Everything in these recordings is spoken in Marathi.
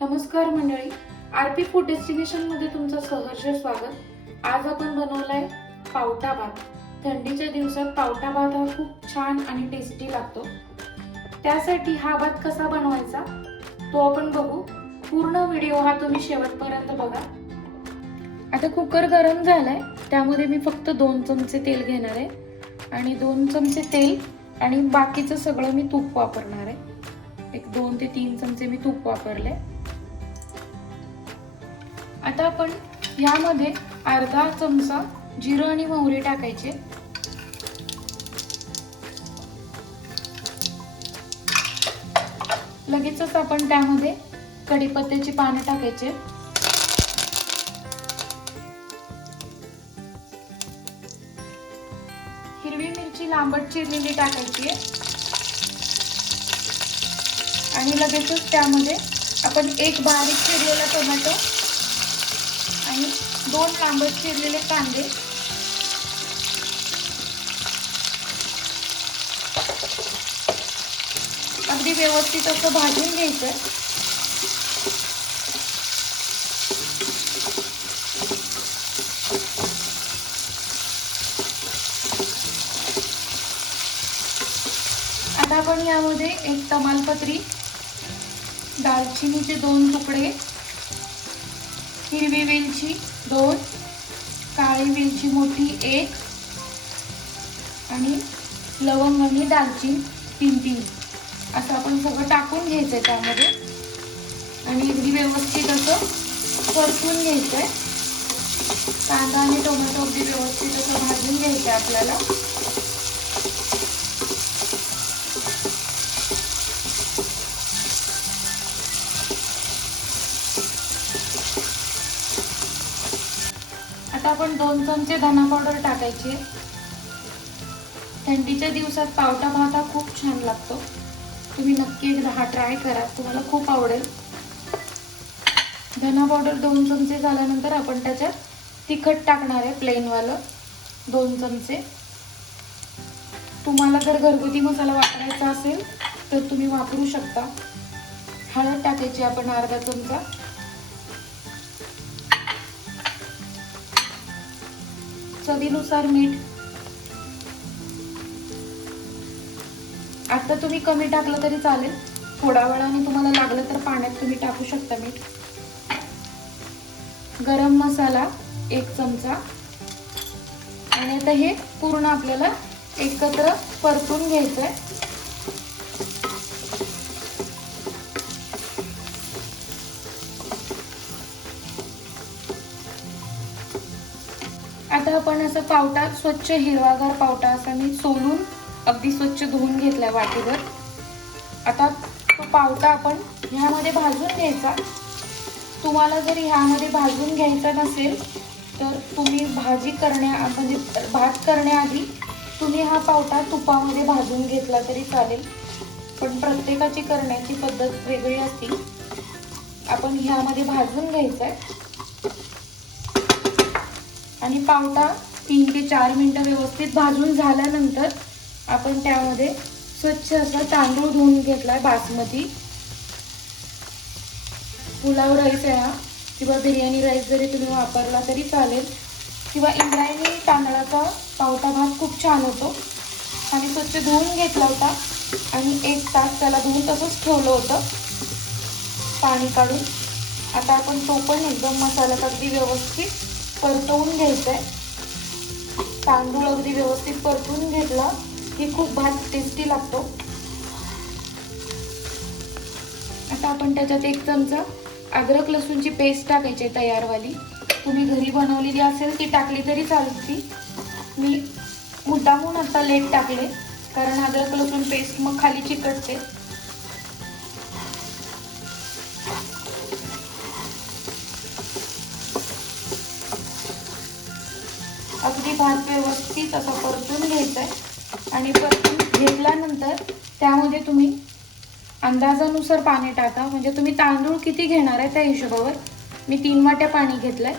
नमस्कार मंडळी, आरपी फूड डेस्टिनेशन मध्ये तुमचं सहर्ष स्वागत। आज आपण बनवलाय पावटा भात। थंडीच्या दिवसात पावटा भात हा खूप छान आणि टेस्टी लागतो। त्यासाठी हा भात कसा बनवायचा तो आपण बघू। पूर्ण व्हिडिओ हा तुम्ही शेवटपर्यंत बघा। आता कुकर गरम झालाय, त्यामध्ये मी फक्त 2 चमचे तेल घेणार आहे आणि 2 चमचे तेल आणि बाकीचं सगळं मी तूप वापरणार आहे। एक 2 ते 3 चमचे मी तूप वापरले। आता आपण यामध्ये अर्धा चमचा जिरं आणि मोहरी टाकायचे। लगेचच आपण त्यामध्ये कढीपत्त्याची पाने टाकायचे। हिरवी मिरची लांबट चिरलेली टाकायची आणि लगेचच त्यामध्ये आपण एक बारीक चिरलेला टोमॅटो आणि 2 लांबट चिरलेले कांदे अगदी व्यवस्थित असं भाजून घ्यायचं। आता आपण यामध्ये एक तमालपत्री, दालचिनीचे 2 तुकडे, हिरवी वेलची 2, काळी वेलची मोठी 1 आणि लवंग आणि दालचिनी 3 असं आपण सगळं टाकून घ्यायचंय त्यामध्ये आणि अगदी व्यवस्थित असं परतून घ्यायचंय। कांदा आणि टोमॅटो अगदी व्यवस्थित असं भाजून घ्यायचंय आपल्याला। आता आपण 2 चमचे धना पावडर टाकायची। थंडीच्या दिवसात पावटा भात हा खूप छान लागतो। तुम्ही नक्की एकदा हा ट्राय करा, तुम्हाला खूप आवडेल। धना पावडर 2 चमचे झाल्यानंतर आपण त्याच्यात तिखट टाकणार आहे, प्लेन वालं 2 चमचे। तुम्हाला जर घरगुती मसाला वापरायचा असेल तर तुम्ही वापरू शकता। हळद टाकायची आपण अर्धा चमचा, चवीनुसार मीठ। आता तुम्ही कमी टाकलं तरी चालेल, थोड्या वेळाने तुम्हाला लागलं तर पाण्यात तुम्ही टाकू शकता मीठ। गरम मसाला 1 चमचा आणि आता हे पूर्ण आपल्याला एकत्र परतून घ्यायचंय। आता आपण असं पावटा स्वच्छ हिरवागार पावटा असा मी सोलून अगदी स्वच्छ धुवून घेतलाय वाटीभर। आता तो पावटा आपण ह्यामध्ये भाजून घ्यायचा। तुम्हाला जर ह्यामध्ये भाजून घ्यायचा नसेल तर तुम्ही म्हणजे भात करण्याआधी तुम्ही हा पावटा तुपामध्ये भाजून घेतला तरी चालेल, पण प्रत्येकाची करण्याची पद्धत वेगळी असते। आपण ह्यामध्ये भाजून घ्यायचंय आणि पावटा 3 ते 4 मिनिटं व्यवस्थित भाजून झाल्यानंतर आपण त्यामध्ये स्वच्छ असा तांदूळ धुवून घेतलाय, बासमती पुलाव राईस आहे हा, किंवा बिर्याणी राईस जरी तुम्ही वापरला तरी चालेल, किंवा इंद्रायणी तांदळाचा पावटा भात खूप छान होतो। आणि स्वच्छ धुवून घेतला होता आणि 1 तास त्याला धुवून तसंच ठेवलं होतं पाणी काढून। आता आपण तो पण एकदम मसाल्यात अगदी व्यवस्थित परतवून घ्यायचंय। तांदूळ अगदी व्यवस्थित परतून घेतला की खूप भात टेस्टी लागतो। आता आपण त्याच्यात 1 चमचा अद्रक लसूणची पेस्ट टाकायची तयारवाली। तुम्ही घरी बनवलेली असेल ती टाकली तरी चालते। मी मुद्दामून आता लेट टाकले कारण अद्रक लसूण पेस्ट मग खाली चिकटते। अगदी भात व्यवस्थित असा परतून घ्यायचा आहे आणि परतून घेतल्यानंतर त्यामध्ये तुम्ही अंदाजानुसार पाणी टाका। म्हणजे तुम्ही तांदूळ किती घेणार आहे त्या हिशोबावर मी 3 वाट्या पाणी घेतलंय।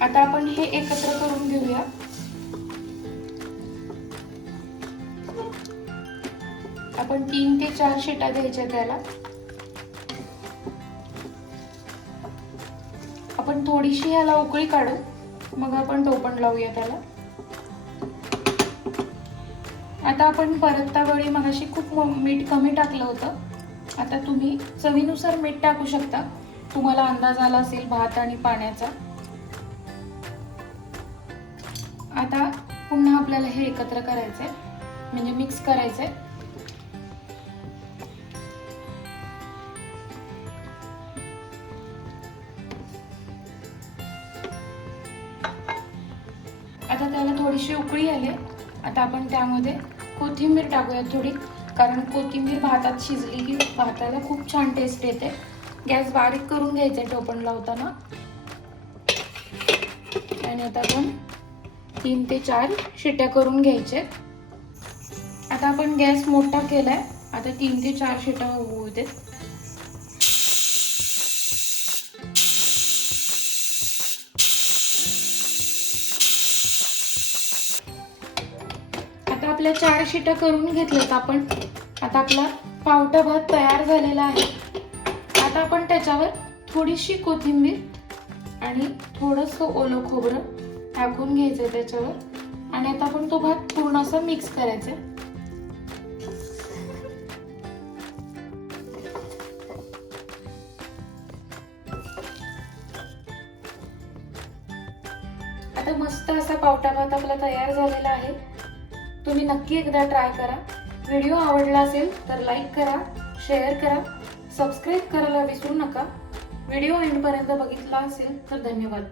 आता आपण हे एकत्र करून घेऊया। आपण 3 ते 4 शिट्या द्यायच्या त्याला. आपण थोडीशी ह्याला उकळी काढू, मग आपण टोपण लावूया त्याला. आता आपण परतता वेळी मगाशी खूप मीठ कमी टाकलं होतं. आता तुम्ही चवीनुसार मीठ टाकू शकता, तुम्हाला अंदाज आला असेल भात आणि पाण्याचा. आता पुन्हा आपल्याला हे एकत्र करायचंय, म्हणजे मिक्स करायचंय. आता त्याला थोडीशी उकळी आली. आता आपण त्यामध्ये कोथिंबीर टाकूया थोडी, कारण कोथिंबीर भातात शिजली की भाताला खूप छान टेस्ट येते. गॅस बारीक करून घ्यायचा टोपण लावताना. आणि आता आपण 3 ते 4 शिट्या करून घ्यायचे. आता आपण गॅस मोठा केलाय. आता 3 ते 4 शिट्या होऊ देत. आता आपल्या 4 शिट्या करून घेतल्यात आपण. आता आपला पावटा भात तयार झालेला आहे. आता आपण त्याच्यावर थोडीशी कोथिंबीर आणि थोडंसं ओलं खोबरं टाकून घ्यायचंय त्याच्यावर. आणि आता आपण तो भात पूर्ण असा मिक्स करायचा. आता मस्त असा पावटा भात आपला तयार झालेला आहे. तुम्ही नक्की एकदा ट्राय करा. व्हिडिओ आवडला असेल तर लाईक करा, शेअर करा, सबस्क्राईब करायला विसरू नका. व्हिडिओ एंडपर्यंत बघितला असेल तर धन्यवाद.